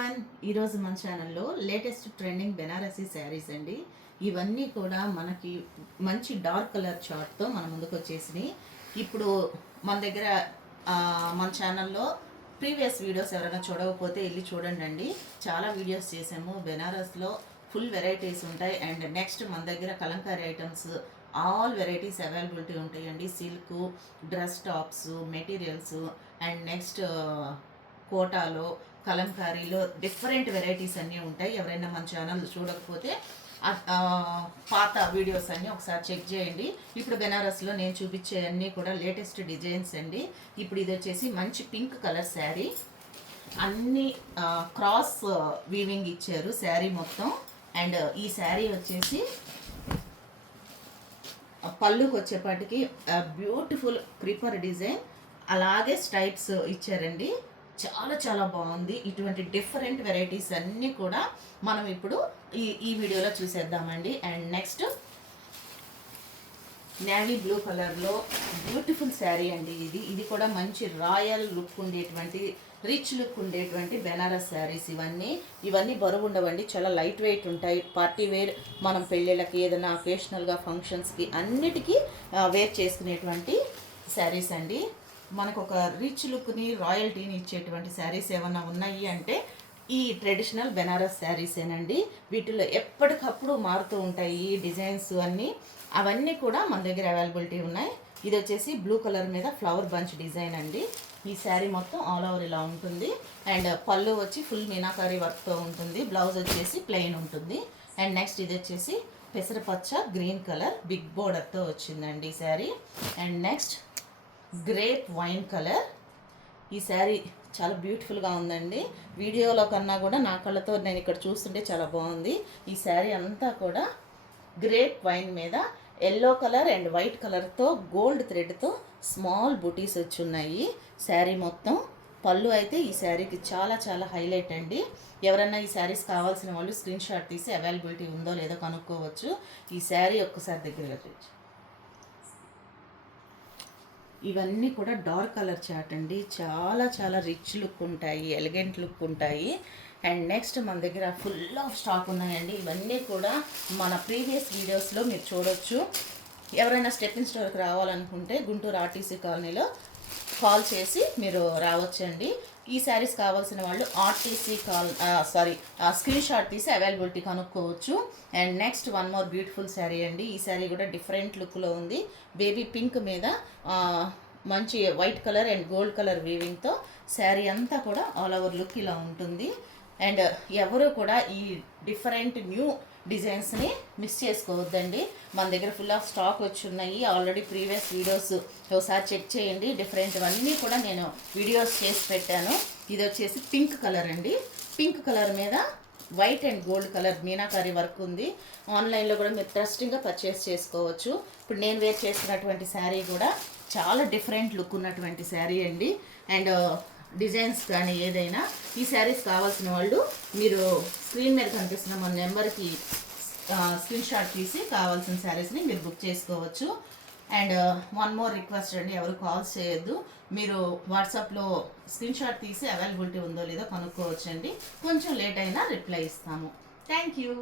Everyone, ఈరోజు మన ఛానల్లో లేటెస్ట్ ట్రెండింగ్ బెనారసీ శారీస్ అండి. ఇవన్నీ కూడా మనకి మంచి డార్క్ కలర్ చార్ట్తో మన ముందుకు వచ్చేసినాయి. ఇప్పుడు మన దగ్గర మన ఛానల్లో ప్రీవియస్ వీడియోస్ ఎవరైనా చూడకపోతే వెళ్ళి చూడండి అండి. చాలా వీడియోస్ చేసాము. బెనారస్లో ఫుల్ వెరైటీస్ ఉంటాయి. అండ్ నెక్స్ట్ మన దగ్గర Kalamkari items all varieties availability ఉంటాయండి. Silk, dress tops, materials and next కోటాలో, కలంకారీలో డిఫరెంట్ వెరైటీస్ అన్నీ ఉంటాయి. ఎవరైనా మన ఛానల్ చూడకపోతే పాత వీడియోస్ అన్నీ ఒకసారి చెక్ చేయండి. ఇప్పుడు బెనారస్లో నేను చూపించే అన్నీ కూడా లేటెస్ట్ డిజైన్స్ అండి. ఇప్పుడు ఇది వచ్చేసి మంచి పింక్ కలర్ శారీ, అన్ని క్రాస్ వీవింగ్ ఇచ్చారు శారీ మొత్తం. అండ్ ఈ శారీ వచ్చేసి పళ్ళుకి వచ్చేపాటికి బ్యూటిఫుల్ క్రీపర్ డిజైన్, అలాగే స్ట్రైప్స్ ఇచ్చారండి. చాలా చాలా బాగుంది. ఇటువంటి డిఫరెంట్ వెరైటీస్ అన్నీ కూడా మనం ఇప్పుడు ఈ వీడియోలో చూసేద్దామండి. అండ్ నెక్స్ట్ నేవీ బ్లూ కలర్లో బ్యూటిఫుల్ శారీ అండి. ఇది కూడా మంచి రాయల్ లుక్ ఉండేటువంటి, రిచ్ లుక్ ఉండేటువంటి బెనారస్ శారీస్. ఇవన్నీ బరువు ఉండవండి, చాలా లైట్ వెయిట్ ఉంటాయి. పార్టీ వేర్, మనం పెళ్ళిళ్ళకి, ఏదైనా అకేషనల్గా ఫంక్షన్స్కి అన్నిటికీ వేర్ చేసుకునేటువంటి శారీస్ అండి. మనకు ఒక రిచ్ లుక్ని, రాయల్టీని ఇచ్చేటువంటి శారీస్ ఏమన్నా ఉన్నాయి అంటే ఈ ట్రెడిషనల్ బెనారస్ శారీసేనండి. వీటిలో ఎప్పటికప్పుడు మారుతూ ఉంటాయి ఈ డిజైన్స్ అవన్నీ కూడా మన దగ్గర అవైలబిలిటీ ఉన్నాయి. ఇది వచ్చేసి బ్లూ కలర్ మీద ఫ్లవర్ బంచ్ డిజైన్ అండి. ఈ శారీ మొత్తం ఆల్ ఓవర్ ఇలా ఉంటుంది. అండ్ పళ్ళు వచ్చి ఫుల్ మీనాకారీ వర్క్తో ఉంటుంది. బ్లౌజ్ వచ్చేసి ప్లెయిన్ ఉంటుంది. అండ్ నెక్స్ట్ ఇది వచ్చేసి పెసరపచ్చ గ్రీన్ కలర్ బిగ్ బోర్డర్తో వచ్చిందండి ఈ sari. And next grape wine colour. ఈ శారీ చాలా బ్యూటిఫుల్గా ఉందండి. వీడియోలో కన్నా కూడా నా కళ్ళతో నేను ఇక్కడ చూస్తుంటే చాలా బాగుంది. ఈ శారీ అంతా కూడా గ్రేప్ వైన్ మీద ఎల్లో కలర్ అండ్ వైట్ కలర్తో గోల్డ్ థ్రెడ్తో స్మాల్ బుటీస్ వచ్చి ఉన్నాయి శారీ మొత్తం. పళ్ళు అయితే ఈ శారీకి చాలా చాలా హైలైట్ అండి. ఎవరన్నా ఈ శారీస్ కావాల్సిన వాళ్ళు స్క్రీన్ షాట్ తీసి అవైలబిలిటీ ఉందో లేదో కనుక్కోవచ్చు. ఈ శారీ ఒక్కసారి దగ్గరగా చూసి. ఇవన్నీ కూడా డార్క్ కలర్ చార్ట్ అండి. చాలా చాలా రిచ్ లుక్ ఉంటాయి, ఎలిగెంట్ లుక్ ఉంటాయి. అండ్ నెక్స్ట్ మన దగ్గర ఫుల్ ఆఫ్ స్టాక్ ఉన్నాయండి. ఇవన్నీ కూడా మన ప్రీవియస్ వీడియోస్లో మీరు చూడొచ్చు. ఎవరైనా స్టెప్పింగ్ స్టోర్కి రావాలనుకుంటే గుంటూరు ఆర్టీసీ కాలనీలో కాల్ చేసి మీరు రావచ్చండి. ఈ శారీస్ కావాల్సిన వాళ్ళు ఆర్టీసీ స్క్రీన్ షాట్ తీసి అవైలబిలిటీ కనుక్కోవచ్చు. And next one more beautiful sari అండి. ఈ శారీ కూడా డిఫరెంట్ లుక్లో ఉంది. బేబీ పింక్ మీద మంచి white colour and gold colour వీవింగ్తో శారీ అంతా కూడా ఆల్ ఓవర్ లుక్ ఇలా ఉంటుంది. అండ్ ఎవరు కూడా ఈ డిఫరెంట్ న్యూ డిజైన్స్ని మిస్ చేసుకోవద్దండి. మన దగ్గర ఫుల్ ఆఫ్ స్టాక్ వచ్చి ఉన్నాయి. ఆల్రెడీ ప్రీవియస్ వీడియోస్ ఒకసారి చెక్ చేయండి. డిఫరెంట్ అన్నీ కూడా నేను వీడియోస్ చేసి పెట్టాను. ఇది వచ్చేసి పింక్ కలర్ అండి. పింక్ కలర్ మీద white and gold colour meenakari work ఉంది. ఆన్లైన్లో కూడా మీరు ట్రస్టింగ్గా పర్చేస్ చేసుకోవచ్చు. ఇప్పుడు నేను వేర్ చేసినటువంటి శారీ కూడా చాలా డిఫరెంట్ లుక్ ఉన్నటువంటి శారీ అండి. అండ్ డిజైన్స్ కానీ ఏదైనా ఈ శారీస్ కావాల్సిన వాళ్ళు మీరు స్క్రీన్ మీద కనిపిస్తున్న మన నెంబర్కి స్క్రీన్ షాట్ తీసి కావాల్సిన శారీస్ని మీరు బుక్ చేసుకోవచ్చు. అండ్ వన్ మోర్ రిక్వెస్ట్ అండి, ఎవరు కాల్స్ చేయొద్దు. మీరు వాట్సాప్లో స్క్రీన్ షాట్ తీసి అవైలబిలిటీ ఉందో లేదో కనుక్కోవచ్చండి. కొంచెం లేట్ అయినా రిప్లై ఇస్తాము. Thank you.